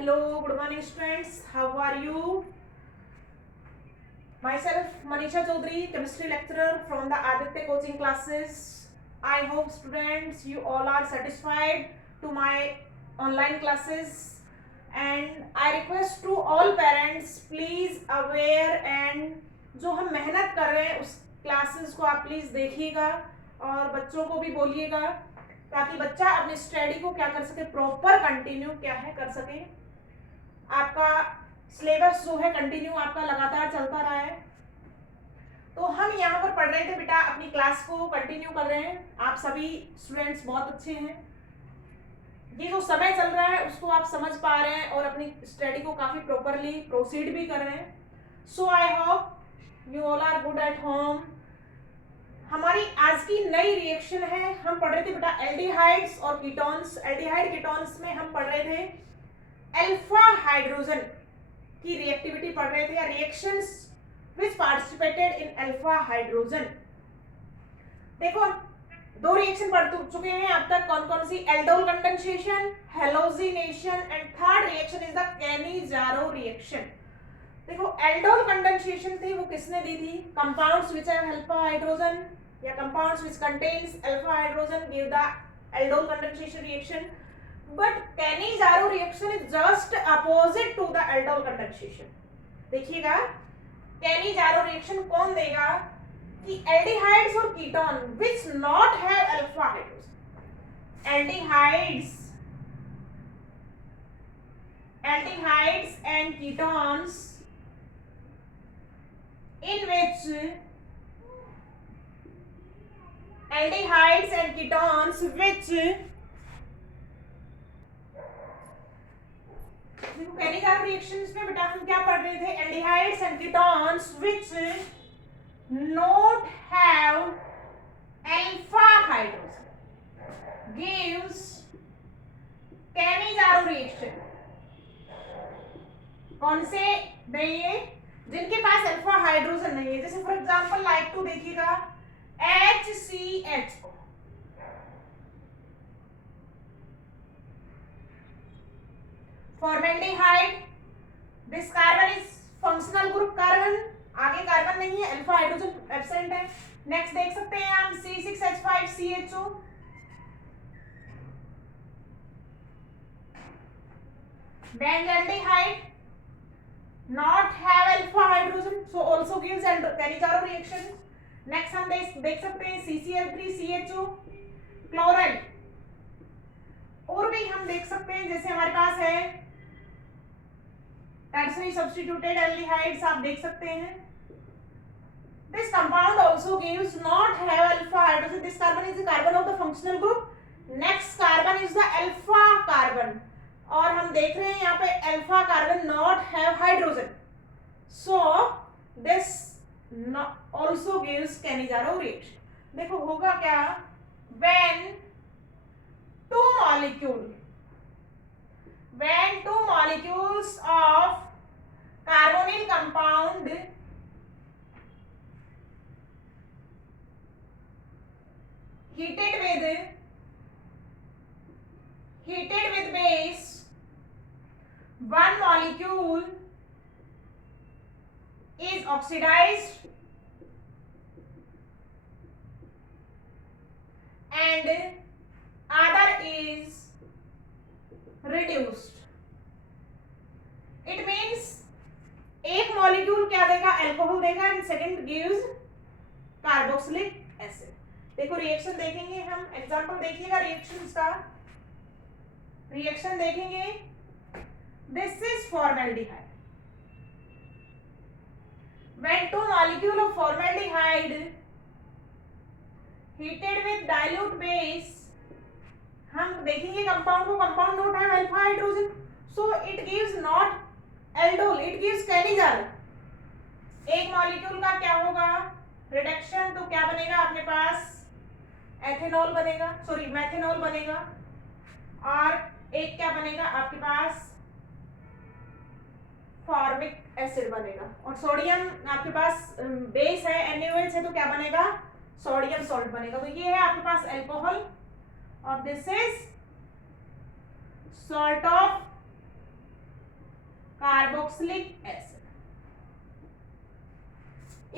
Hello, good morning students. How are you? Myself Manisha Chaudhary, chemistry lecturer from the Aditya coaching classes. I hope students you all are satisfied to my online classes, and I request to all parents please aware and जो हम मेहनत कर रहे हैं उस classes को आप please देखिएगा और बच्चों को भी बोलिएगा ताकि बच्चा अपनी स्टडी को क्या कर सके, प्रॉपर कंटिन्यू क्या है कर सके। आपका सिलेबस जो है कंटिन्यू आपका लगातार चलता रहा है। तो हम यहाँ पर पढ़ रहे थे बेटा, अपनी क्लास को कंटिन्यू कर रहे हैं। आप सभी स्टूडेंट्स बहुत अच्छे हैं। ये जो समय चल रहा है उसको आप समझ पा रहे हैं और अपनी स्टडी को काफी प्रॉपरली प्रोसीड भी कर रहे हैं। So I hope you all are good at home. हमारी आज की नई रिएक्शन है, हम पढ़ रहे थे बेटा एल्डिहाइड्स और कीटोन्स। एल्डिहाइड कीटोन्स में हम पढ़ रहे थे अल्फा हाइड्रोजन की रिएक्टिविटी पढ़ रहे थे, या reactions which participated in alpha hydrogen. देखो दो रिएक्शन पढ़ चुके हैं अब तक, कौन कौन सी? Aldol condensation, halogenation and third reaction is the Cannizzaro reaction. देखो एल्डोल कंडेंसेशन थी वो किसने दी थी? Compounds which have alpha hydrogen या compounds which contains alpha hydrogen give the aldol condensation reaction. But Cannizzaro reaction is just opposite to the aldol condensation. देखिएगा Cannizzaro reaction कौन देगा कि एल्डिहाइड्स और ketone which not have alpha hydrogen, aldehydes and ketones in which aldehydes and ketones which देखो Cannizzaro reactions में बेटा हम क्या पढ़ रहे थे? Aldehydes and ketones which not have alpha hydrogen gives Cannizzaro reaction. कौन से देंगे? जिनके पास अल्फा हाइड्रोजन नहीं है। जैसे फॉर एग्जांपल लाइक टू देखिएगा HCHO, formaldehyde, this carbon is functional group carbon, आगे कार्बन नहीं है, अल्फा हाइड्रोजन एब्सेंट है। नेक्स्ट देख सकते हैं हम C6H5CHO, benzaldehyde not have alpha hydrogen so also gives Cannizzaro reaction। next हम देख सकते हैं CCl3CHO, क्लोराइड। और भी हम देख सकते हैं जैसे हमारे पास है tertiary substituted aldehydes, आप देख सकते हैं। this compound also gives not have alpha hydrogen, this carbon is the carbon of the functional group, next carbon is the alpha carbon, और हम देख रहे हैं यहाँ पे alpha carbon not have hydrogen, so this also gives Cannizzaro reaction. देखो होगा क्या? When two molecules of carbonyl compound heated with base, one molecule is oxidized and other is reduced. It means एक मॉलिक्यूल क्या देगा? Alcohol देगा and second gives carboxylic acid. देखो reaction देखेंगे हम, एग्जांपल देखिएगा रिएक्शंस का। रिएक्शन देखेंगे, this is formaldehyde. When two molecule of formaldehyde heated with dilute base, हम देखेंगे कंपाउंड को, compound not have alpha hydrogen, so it gives not aldol, it gives Cannizzaro. एक मॉलिक्यूल का क्या होगा? रिडक्शन, तो क्या बनेगा आपके पास? एथेनॉल बनेगा, सॉरी मेथेनॉल बनेगा, और एक क्या बनेगा आपके पास? फॉर्मिक एसिड बनेगा। और सोडियम आपके पास बेस है NaOH है, तो क्या बनेगा? सोडियम सॉल्ट बनेगा। तो ये है आपके पास कार्बोक्सिलिक एसिड।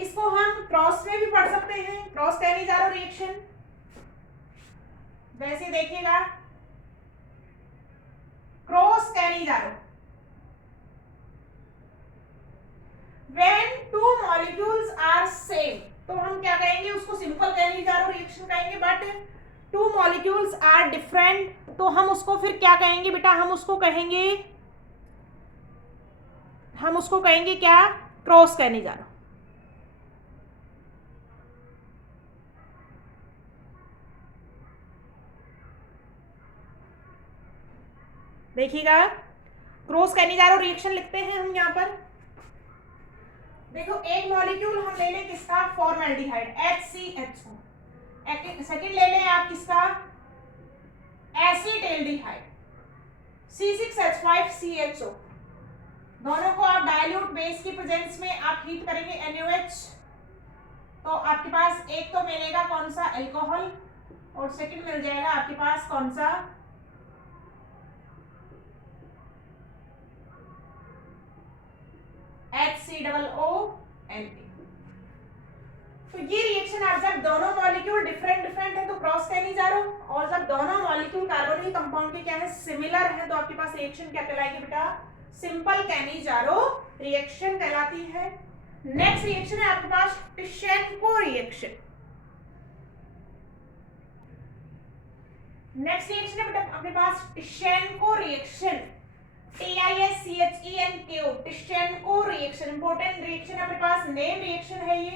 इसको हम क्रॉस में भी पढ़ सकते हैं, क्रॉस कैनिजारो रिएक्शन। वैसे देखिएगा cross Cannizzaro, when two molecules are same, तो हम क्या कहेंगे उसको सिंपल कैनिजारो रिएक्शन कहेंगे। But two molecules are different, तो हम उसको फिर क्या कहेंगे बेटा, हम उसको कहेंगे क्या, क्रॉस कैनिजारो। देखिएगा क्रॉस कैनिजारो रिएक्शन लिखते हैं हम यहाँ पर। देखो एक मॉलिक्यूल हम ले लें किसका, फॉर्मल्डिहाइड HCHO। सेकंड ले लें आप किसका, एसिटेल्डिहाइड C6H5CHO। दोनों को आप डाइल्यूट बेस की प्रेजेंस में आप हीट करेंगे NaOH, तो आपके पास एक तो मिलेगा कौन सा, अल्कोहल, और सेकंड मिल जाएगा आपके पास कौन सा, HCOONA। तो ये रिएक्शन आप जब दोनों मॉलिक्यूल डिफरेंट है तो क्रॉस कैनिजारो, और जब दोनों मॉलिक्यूल कार्बोनिल कंपाउंड के क्या है, सिमिलर है, तो आपके पास रिएक्शन क्या कहलाएगी बेटा, सिंपल कैनिजारो रिएक्शन कहलाती है। नेक्स्ट रिएक्शन है आपके पास टिशेंको रिएक्शन। नेक्स्ट रिएक्शन है बेटा आपके पास Tishchenko reaction, TISCHENKO, Tishchenko reaction. Important reaction आपके पास, नेम रिएक्शन है ये।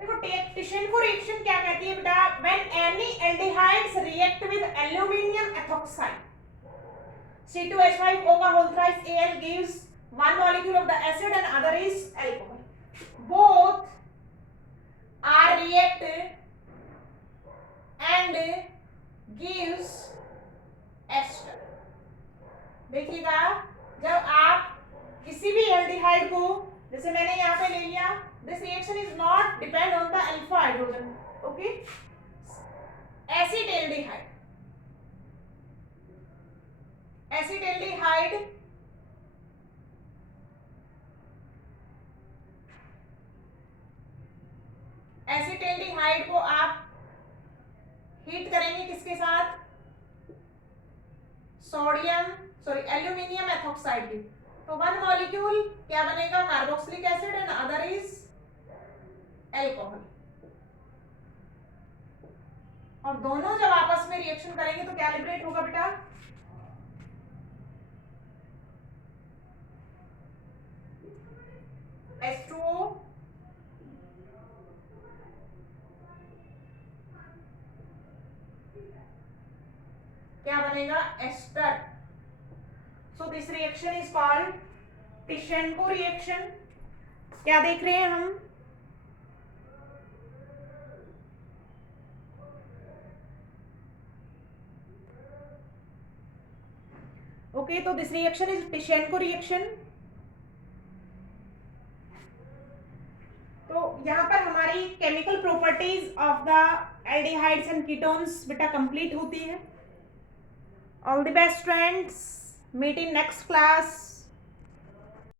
देखो टिशेंको रिएक्शन क्या कहती है बेटा, when any aldehydes react with aluminium ethoxide, C2H5O का whole thrice Al gives one molecule of the acid and other is alcohol. Both are reacted and gives ester. देखिएगा जब आप किसी भी एल्डिहाइड को, जैसे मैंने यहाँ पे ले लिया, this reaction is not depend on the alpha hydrogen, okay, acetaldehyde को आप हीट करेंगे किसके साथ, एल्यूमिनियम एथोक्साइड की, तो वन मॉलिक्यूल क्या बनेगा, carboxylic acid and other is alcohol. और दोनों जब आपस में रिएक्शन करेंगे तो क्या लिबरेट होगा बेटा, H2O क्या बनेगा, ester. So this reaction is called Tishchenko reaction. क्या देख रहे हैं हम, ओके, तो this reaction is Tishchenko reaction. तो यहाँ पर हमारी chemical properties of the aldehydes and ketones बेटा कंप्लीट होती है। All the best friends, meet in next class.